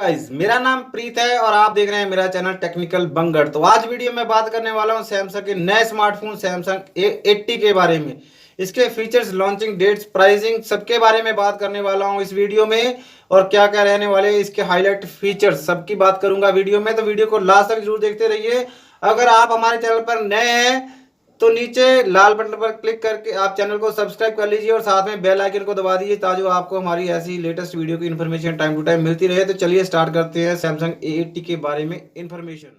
गाइस, मेरा नाम प्रीत है और आप देख रहे हैं मेरा चैनल टेक्निकल बंगर। तो आज वीडियो में बात करने वाला हूं सैमसंग के नए स्मार्टफोन सैमसंग A80 के बारे में। इसके फीचर्स, लॉन्चिंग डेट्स, प्राइसिंग सबके बारे में बात करने वाला हूं इस वीडियो में। और क्या क्या रहने वाले इसके हाईलाइट फीचर्स सबकी बात करूंगा वीडियो में। तो वीडियो को लास्ट तक जरूर देखते रहिए। अगर आप हमारे चैनल पर नए हैं तो नीचे लाल बटन पर क्लिक करके आप चैनल को सब्सक्राइब कर लीजिए और साथ में बेल आइकन को दबा दीजिए ताकि आपको हमारी ऐसी लेटेस्ट वीडियो की इन्फॉर्मेशन टाइम टू टाइम मिलती रहे। तो चलिए स्टार्ट करते हैं सैमसंग A80 के बारे में इन्फॉर्मेशन।